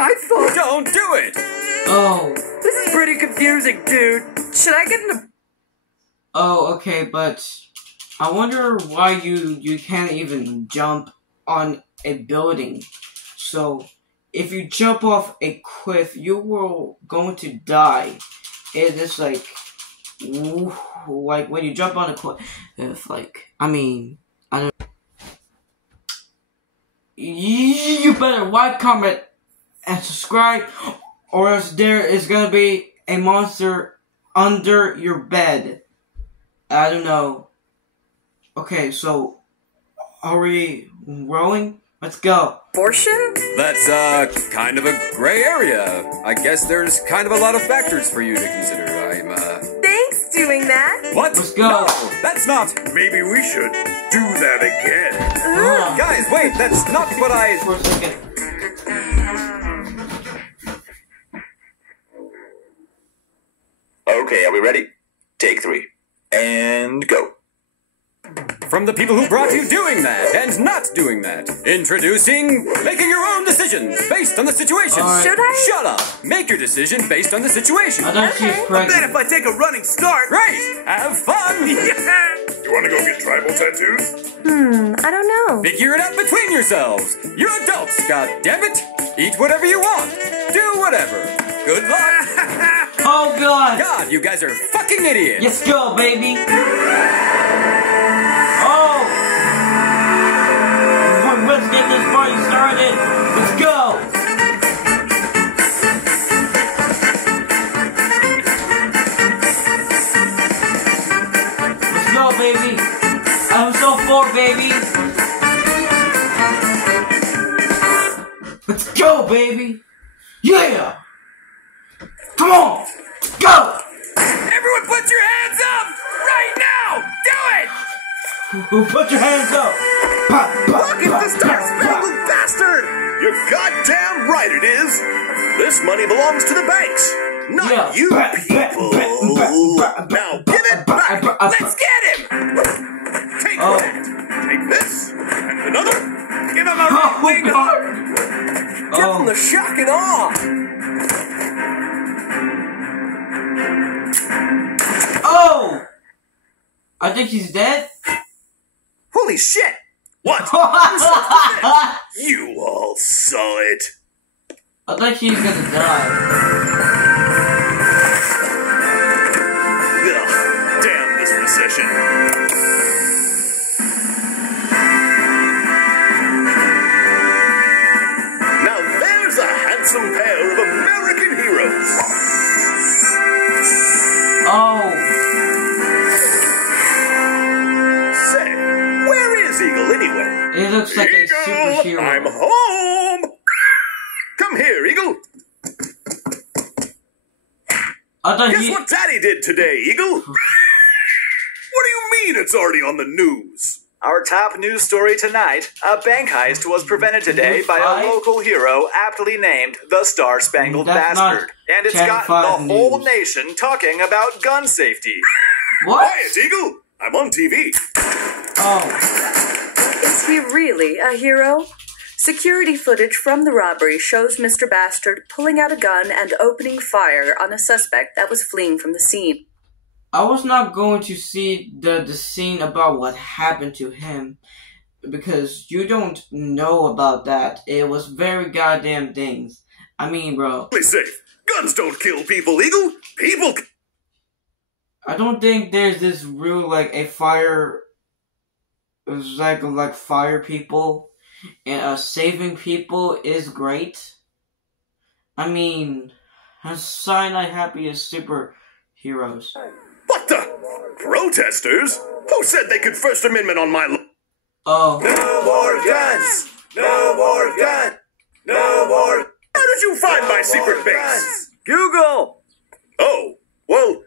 my fault. Don't do it! Oh. This is pretty confusing, dude. Should I get in the... Oh, okay, but I wonder why you can't even jump on a building. So, if you jump off a cliff, you will going to die. It is like when you jump on a cliff. It's like, I mean, I don't. You better like, comment, and subscribe, or else there is gonna be a monster under your bed. I don't know. Okay, so are we rolling? Let's go. Abortion? That's, kind of a gray area. I guess there's kind of a lot of factors for you to consider. Thanks, doing that. What? Let's go. No, that's not. Maybe we should do that again. Guys, wait, that's not what I... For a second. Okay, are we ready? Take 3. And go. From the people who brought you doing that and not doing that. Introducing making your own decisions based on the situation. Should I? Shut up. Make your decision based on the situation. I thought she's pregnant. If I take a running start. Great. Have fun. Yeah. You want to go get tribal tattoos? I don't know. Figure it out between yourselves. You're adults, goddammit. Eat whatever you want. Do whatever. Good luck. Oh god! God, you guys are fucking idiots. Let's go, baby! Oh! Let's get this party started! Let's go! Let's go, baby! I'm so full, baby! Let's go, baby! Yeah! Come on! Go! Everyone put your hands up! Right now! Do it! Put your hands up! Look at the star-spangled bastard! You're goddamn right it is! This money belongs to the banks, not you people! Now give it back! Let's get him! Take that! Take this! And another! Give him a Oh, wing God. Give him the shock and awe! Oh! I think he's dead. Holy shit! What? You all saw it! I think he's gonna die. Ugh, damn this recession. Now there's a handsome pair of American heroes. Oh. Say, where is Eagle anyway? He looks like a Eagle, superhero. I'm home! Come here, Eagle. I thought Guess he... what Daddy did today, Eagle? What do you mean it's already on the news? Our top news story tonight, a bank heist was prevented today by a local hero aptly named the Star-Spangled That's Bastard. And it's Channel gotten the 5 whole news. nation talking about gun safety. What? Quiet, Eagle! I'm on TV. Oh. Is he really a hero? Security footage from the robbery shows Mr. Bastard pulling out a gun and opening fire on a suspect that was fleeing from the scene. I was not going to see the scene about what happened to him, because you don't know about that. It was very goddamn things. I mean, bro. Play safe. Guns don't kill people, Eagle. People. I don't think there's this real, like, a fire... It's like fire people. And saving people is great. I mean... Cyanide happy as superheroes. What the? Protesters? Who said they could First Amendment on my... Oh. No more guns! No more gun! No more... How did you find my secret base? Google! Oh, well,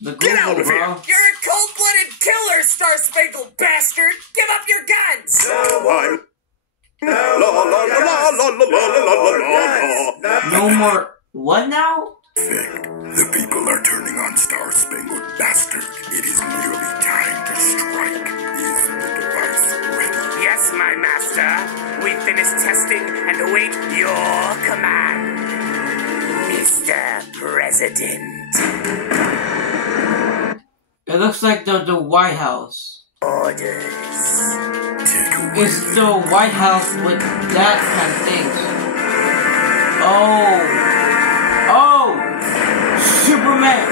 The get out Google, of here! bro. You're a cold-blooded killer, Star-Spangled Bastard! Give up your guns! No more... La la la la la la la la la. No more... What now? The people are turning on Star-Spangled Bastard. It is nearly time to strike. Is the device ready? Yes, my master. We finished testing and await your command. president. It looks like the White House. Orders. It's the White House with that kind of things. Oh, Superman.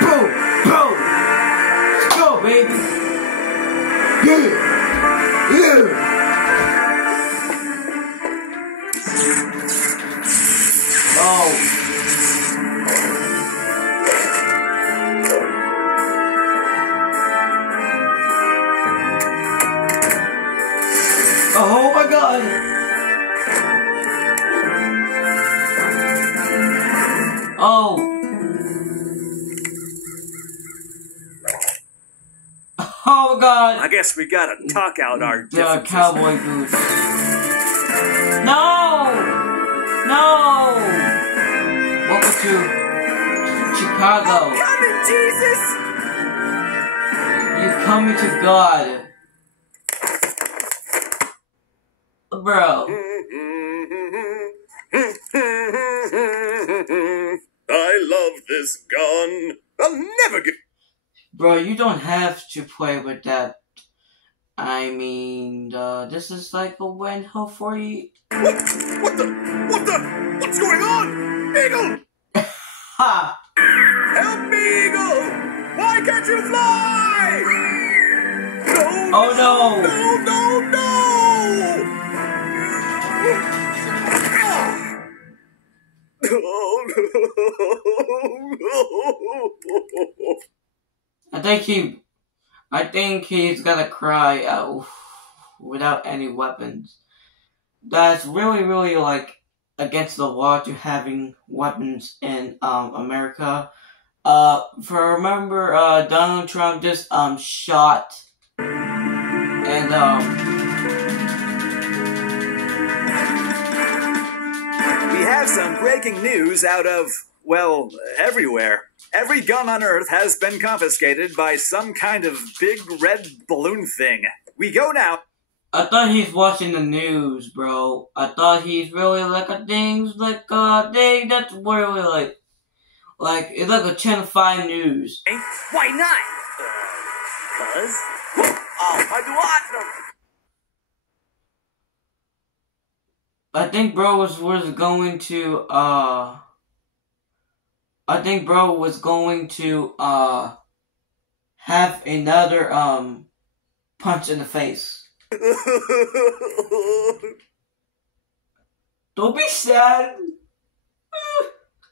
Boom, boom. Let's go, baby. Yeah. Oh. Oh my God! Oh! Oh God! I guess we gotta talk out our The differences. cowboy boots. No! No! Welcome to Chicago. Coming, Jesus! You coming to God. Bro. I love this gun. I'll never get. Bro, you don't have to play with that. I mean, this is like a win for you. What's going on? Eagle! Ha! Help me, Eagle! Why can't you fly? No! Oh no! No! Oh no! I think he's gonna cry out without any weapons. That's really like against the law to having weapons in America. Remember Donald Trump just shot and We have some breaking news out of, well, everywhere. Every gun on Earth has been confiscated by some kind of big red balloon thing. We go now. I thought he's watching the news, bro. I thought he's really like a things like thing that's really like it's like a Channel 5 news. Why not? Cuz? Oh, I do awesome! I think bro was going to have another punch in the face. Don't be sad.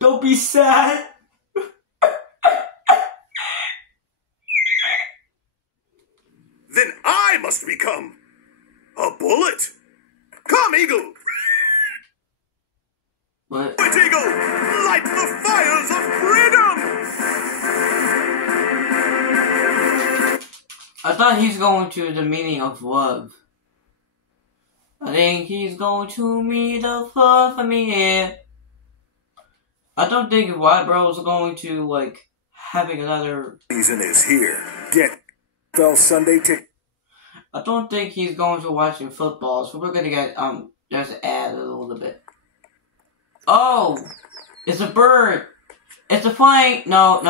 Don't be sad. Then I must become a bullet. Come, Eagle! What? Bullet Eagle! Light the fires of freedom! I thought he's going to the meaning of love. I think he's going to meet the love for me, yeah. I don't think White Bro is going to, like, having another... Season is here. Get Fell Sunday ticket. I don't think he's going to watching football, so we're gonna get, there's an ad a little bit. Oh! It's a bird! It's a plane! No,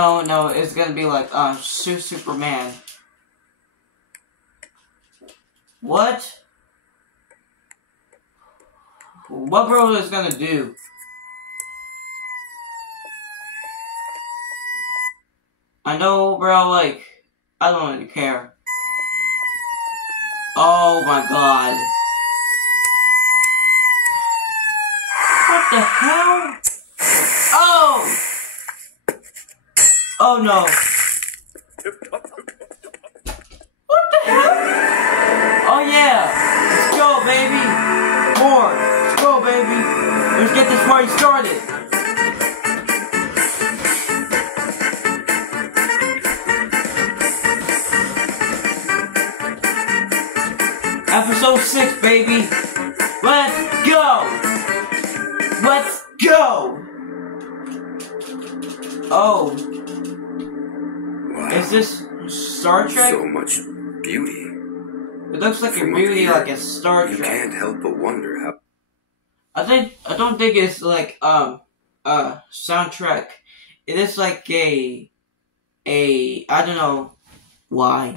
it's gonna be like, Superman. What? What bro is gonna do? I know, bro, like, I don't really care. Oh my god. What the hell? Oh! Oh no. What the hell? Oh yeah! Let's go, baby! More! Let's go, baby! Let's get this party started! Episode 6, baby! Let's go! Let's go! Oh. Wow. Is this Star Trek? So much beauty. It looks like From a really up here, like a Star You Trek. can't help but wonder how... I don't think it's like soundtrack. It is like a I don't know why.